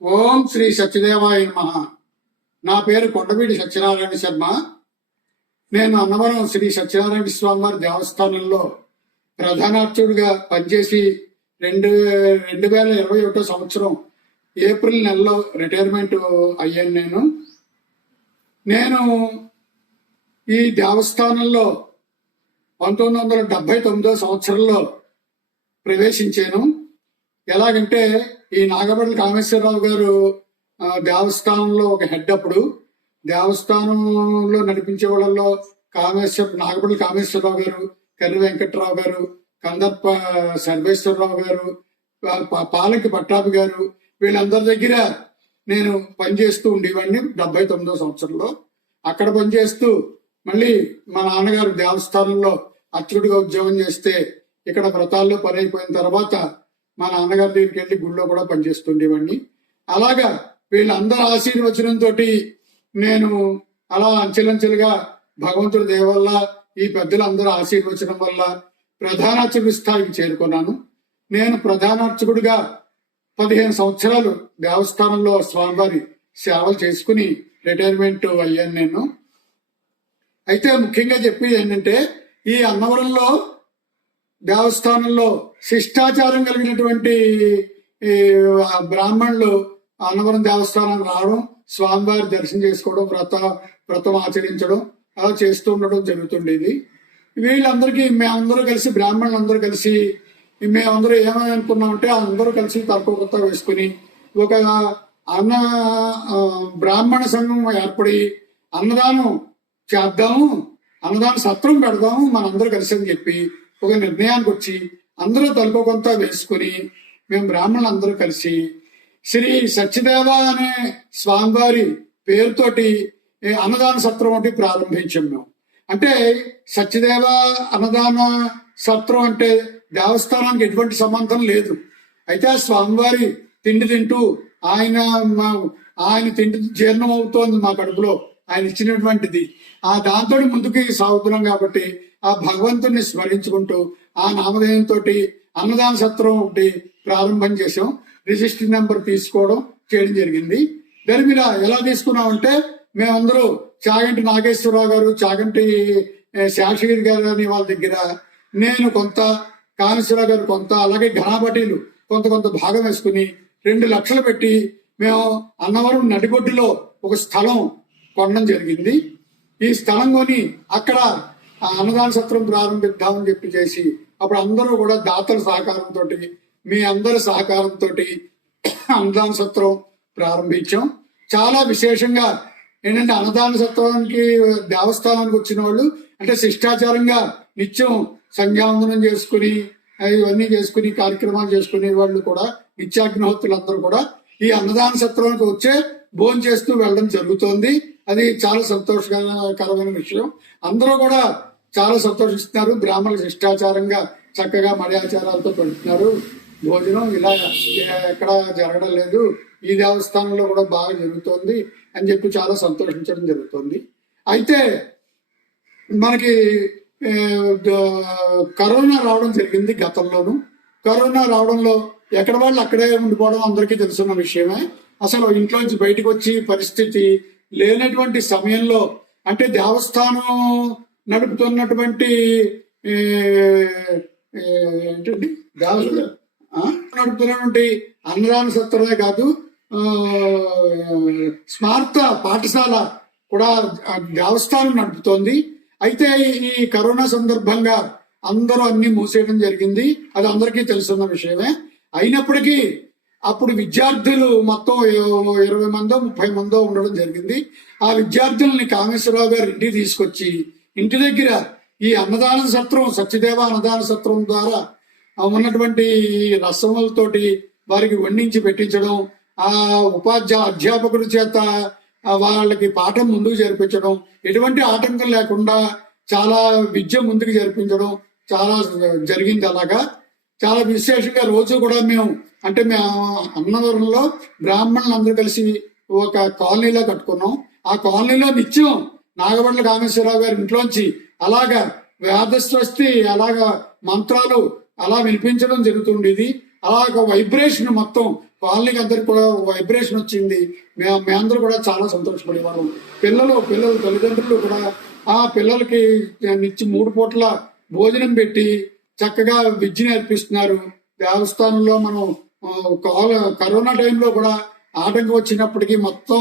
ఓం శ్రీ సత్యదేవాయ నమః. నా పేరు కొండవీటి సత్యనారాయణ శర్మ. నేను అన్నవరం శ్రీ సత్యనారాయణ స్వామి వారి దేవస్థానంలో ప్రధానార్చకుడిగా పనిచేసి 2021 సంవత్సరం ఏప్రిల్ నెలలో రిటైర్మెంట్ అయ్యాను. నేను ఈ దేవస్థానంలో 1979 సంవత్సరంలో ప్రవేశించాను. ఎలాగంటే ఈ నాగపల్లి కామేశ్వరరావు గారు దేవస్థానంలో ఒక హెడ్. అప్పుడు దేవస్థానంలో నడిపించే వాళ్ళలో నాగపల్లి కామేశ్వరరావు గారు, కర్రి వెంకట్రావు గారు, కందప్ప సర్వేశ్వరరావు గారు, పాలకి పట్టాభి గారు, వీళ్ళందరి దగ్గర నేను పనిచేస్తూ ఉండేవాడిని 79 సంవత్సరంలో. అక్కడ పనిచేస్తూ మళ్ళీ మా నాన్నగారు దేవస్థానంలో అర్చకుడిగా ఉద్యోగం చేస్తే ఇక్కడ వ్రతాల్లో పని అయిపోయిన తర్వాత మా నాన్నగారి దగ్గరికి వెళ్ళి గుళ్ళో కూడా పనిచేస్తుండేవాడిని. అలాగా వీళ్ళందరూ ఆశీర్వచనంతో నేను అలా అంచెలంచెలుగా భగవంతుడి దయ వల్ల, ఈ పెద్దలందరూ ఆశీర్వచనం వల్ల ప్రధానార్చకుడి స్థాయికి చేరుకున్నాను. నేను ప్రధానార్చకుడిగా 15 సంవత్సరాలు దేవస్థానంలో స్వామివారి సేవలు చేసుకుని రిటైర్మెంట్ అయ్యాను నేను. అయితే ముఖ్యంగా చెప్పేది ఏంటంటే, ఈ అన్నవరంలో దేవస్థానంలో శిష్టాచారం కలిగినటువంటి బ్రాహ్మణులు అన్నవరం దేవస్థానానికి రావడం, స్వామివారి దర్శనం చేసుకోవడం, వ్రతం ఆచరించడం అలా చేస్తూ ఉండడం జరుగుతుండేది. వీళ్ళందరికీ మేమందరూ కలిసి, బ్రాహ్మణులందరూ కలిసి మేమందరూ ఏమని అనుకున్నామంటే, అందరూ కలిసి తలకొత్త వేసుకుని ఒక బ్రాహ్మణ సంఘం ఏర్పడి అన్నదానం చేద్దాము, అన్నదాన సత్రం పెడదాము మనందరూ కలిసి అని చెప్పి ఒక నిర్ణయానికి వచ్చి అందరూ తలుపు కొంత వేసుకుని మేము బ్రాహ్మణులు అందరూ కలిసి శ్రీ సత్యదేవ అనే స్వామివారి పేరుతోటి అన్నదాన సత్రం ఒకటి ప్రారంభించాం మేము. అంటే సత్యదేవ అన్నదాన సత్రం అంటే దేవస్థానానికి ఎటువంటి సంబంధం లేదు. అయితే ఆ స్వామివారి తిండి తింటూ ఆయన తిండి జీర్ణం అవుతోంది మా కడుపులో, ఆయన ఇచ్చినటువంటిది. దాంతో ముందుకు సాగుతున్నాం కాబట్టి ఆ భగవంతుడిని స్మరించుకుంటూ ఆ నామధేయంతో అన్నదాన సత్రం ఒకటి ప్రారంభం చేసాం. రిజిస్టర్ నెంబర్ తీసుకోవడం చేయడం జరిగింది. దాని మీద ఎలా తీసుకున్నామంటే, మేమందరూ చాగంటి నాగేశ్వరరావు గారు, చాగంటి శాషగిరి గారు అని వాళ్ళ దగ్గర, నేను కొంత, కామేశ్వరరావు గారు కొంత, అలాగే ఘనాపటీలు కొంత భాగం వేసుకుని 2 లక్షలు పెట్టి మేము అన్నవరం నడిబొడ్డులో ఒక స్థలం కొనడం జరిగింది. ఈ స్థలం కొని అక్కడ అన్నదాన సత్రం ప్రారంభిద్దామని చెప్పి చేసి, అప్పుడు అందరూ కూడా దాతల సహకారంతో, మీ అందరి సహకారంతో అన్నదాన సత్రం ప్రారంభించాం. చాలా విశేషంగా ఏంటంటే, అన్నదాన సత్రానికి దేవస్థానానికి వచ్చిన వాళ్ళు అంటే శిష్టాచారంగా నిత్యం సంధ్యావందనం చేసుకుని ఇవన్నీ చేసుకుని కార్యక్రమాలు చేసుకునే వాళ్ళు కూడా, నిత్యాగ్నిహోత్రులందరూ కూడా ఈ అన్నదాన సత్రానికి వచ్చే భోజనం చేస్తూ వెళ్ళడం జరుగుతోంది. అది చాలా సంతోషకరమైన విషయం. అందరూ కూడా చాలా సంతోషిస్తున్నారు. బ్రాహ్మణులు శిష్టాచారంగా చక్కగా మర్యాచారాలతో పెడుతున్నారు భోజనం. ఇలా ఎక్కడ జరగడం లేదు, ఈ దేవస్థానంలో కూడా బాగా జరుగుతోంది అని చెప్పి చాలా సంతోషించడం జరుగుతుంది. అయితే మనకి కరోనా రావడం జరిగింది గతంలోను. కరోనా రావడంలో ఎక్కడ వాళ్ళు అక్కడే ఉండిపోవడం అందరికీ తెలుసున్న విషయమే. అసలు ఇంట్లోంచి బయటకు వచ్చి పరిస్థితి లేనటువంటి సమయంలో, అంటే దేవస్థానం నడుపుతున్నటువంటి ఏంటండి నడుపుతున్నటువంటి అన్నదాన సత్రమే కాదు, స్మార్త పాఠశాల కూడా దేవస్థానం నడుపుతోంది. అయితే ఈ కరోనా సందర్భంగా అందరూ అన్ని మూసేయడం జరిగింది. అది అందరికీ తెలుసున్న విషయమే. అయినప్పటికీ అప్పుడు విద్యార్థులు మొత్తం 20 మందో 30 మందో ఉండడం జరిగింది. ఆ విద్యార్థుల్ని కామేశ్వరరావు గారు ఇంటికి తీసుకొచ్చి, ఇంటి దగ్గర ఈ అన్నదాన సత్రం, సత్యదేవ అన్నదాన సత్రం ద్వారా ఉన్నటువంటి రసములతోటి వారికి వండించి పెట్టించడం, ఆ అధ్యాపకుడి చేత వాళ్ళకి పాఠం ముందుకు జరిపించడం, ఎటువంటి ఆటంకం లేకుండా చాలా విద్య ముందుకు జరిపించడం చాలా జరిగింది. అలాగా చాలా విశేషంగా రోజు కూడా మేము అన్నవరంలో బ్రాహ్మణులు అందరూ కలిసి ఒక కాలనీలో కట్టుకున్నాం. ఆ కాలనీలో నిత్యం నాగపల్లి కామేశ్వరరావు గారి ఇంట్లోంచి అలాగా వేదస్వస్తి, అలాగా మంత్రాలు అలా వినిపించడం జరుగుతుండేది. అలా ఒక వైబ్రేషన్ మొత్తం కాలనీకి అందరికి కూడా వైబ్రేషన్ వచ్చింది. మేమందరూ కూడా చాలా సంతోషపడేవాళ్ళం. పిల్లలు తల్లిదండ్రులు కూడా ఆ పిల్లలకి నిత్య 3 పూట్ల భోజనం పెట్టి చక్కగా విద్య నేర్పిస్తున్నారు. దేవస్థానంలో మనం కరోనా టైంలో కూడా ఆటంకం వచ్చినప్పటికీ మొత్తం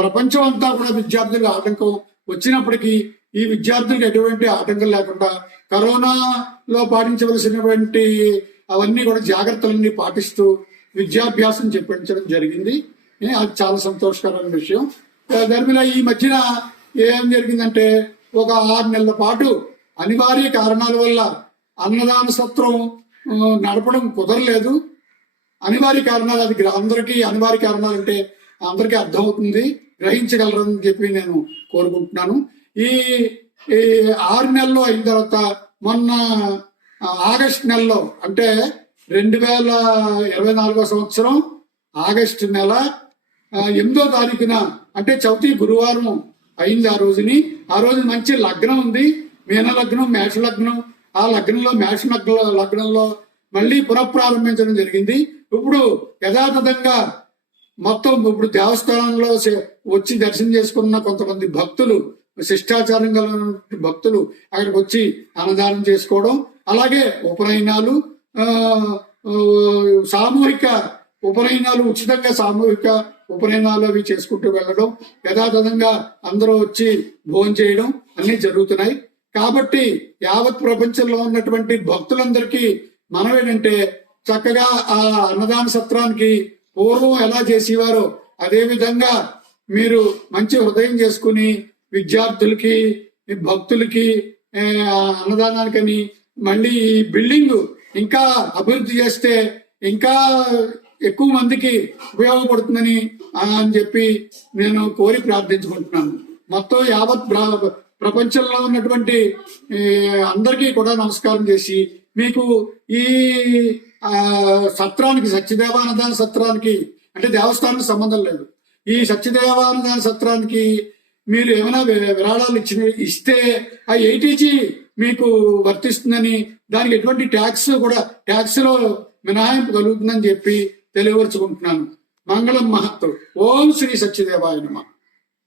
ప్రపంచం అంతా కూడా విద్యార్థులకు ఆటంకం వచ్చినప్పటికీ ఈ విద్యార్థులకు ఎటువంటి ఆటంకం లేకుండా కరోనాలో పాటించవలసినటువంటి అవన్నీ కూడా జాగ్రత్తలన్నీ పాటిస్తూ విద్యాభ్యాసం చెప్పించడం జరిగింది. అది చాలా సంతోషకరమైన విషయం. దాని మీద ఈ మధ్యన ఏం జరిగిందంటే ఒక 6 నెలల పాటు అనివార్య కారణాల వల్ల అన్నదాన సత్రం నడపడం కుదరలేదు. అనివార్య కారణాలు, అది అందరికీ అనివార్య కారణాలు అంటే అందరికీ అర్థమవుతుంది, గ్రహించగలరని చెప్పి నేను కోరుకుంటున్నాను. ఈ 6 నెలలు అయిన తర్వాత మొన్న ఆగస్టు నెలలో అంటే 2024 సంవత్సరం ఆగస్టు నెల 8వ తారీఖున అంటే చవితి గురువారం అయింది. ఆ రోజు మంచి లగ్నం ఉంది, మీన లగ్నం, మేష లగ్నం. ఆ లగ్నంలో మేష లగ్నంలో మళ్ళీ పునఃప్రారంభించడం జరిగింది. ఇప్పుడు యథాతథంగా మొత్తం ఇప్పుడు దేవస్థానంలో వచ్చి దర్శనం చేసుకున్న కొంతమంది భక్తులు, శిష్టాచారం గల భక్తులు అక్కడికి వచ్చి అన్నదానం చేసుకోవడం, అలాగే ఉపనయనాలు, సామూహిక ఉపనయనాలు, ఉచితంగా సామూహిక ఉపనయనాలు అవి చేసుకుంటూ వెళ్ళడం, యథాతథంగా అందరూ వచ్చి భోజనం చేయడం అన్ని జరుగుతున్నాయి. కాబట్టి యావత్ ప్రపంచంలో ఉన్నటువంటి భక్తులందరికీ మనం ఏంటంటే చక్కగా ఆ అన్నదాన సత్రానికి పూర్వం ఎలా చేసేవారో అదే విధంగా మీరు మంచి హృదయం చేసుకుని విద్యార్థులకి, భక్తులకి అన్నదానానికని మళ్ళీ ఈ బిల్డింగ్ ఇంకా అభివృద్ధి చేస్తే ఇంకా ఎక్కువ మందికి ఉపయోగపడుతుందని అని చెప్పి నేను కోరి ప్రార్థించుకుంటున్నాను. మొత్తం యావత్ ప్రపంచంలో ఉన్నటువంటి అందరికీ కూడా నమస్కారం చేసి మీకు ఈ సత్రానికి, సత్యదేవానదాన సత్రానికి అంటే దేవస్థానానికి సంబంధం లేదు, ఈ సత్యదేవానదాన సత్రానికి మీరు ఏమైనా విరాళాలు ఇస్తే ఆ 80G మీకు వర్తిస్తుందని, దానికి ఎటువంటి ట్యాక్స్ లో మినహాయింపు కలుగుతుందని చెప్పి తెలియవరుచుకుంటున్నాను. మంగళం మహత్తు. ఓం శ్రీ సత్యదేవాయ నమః.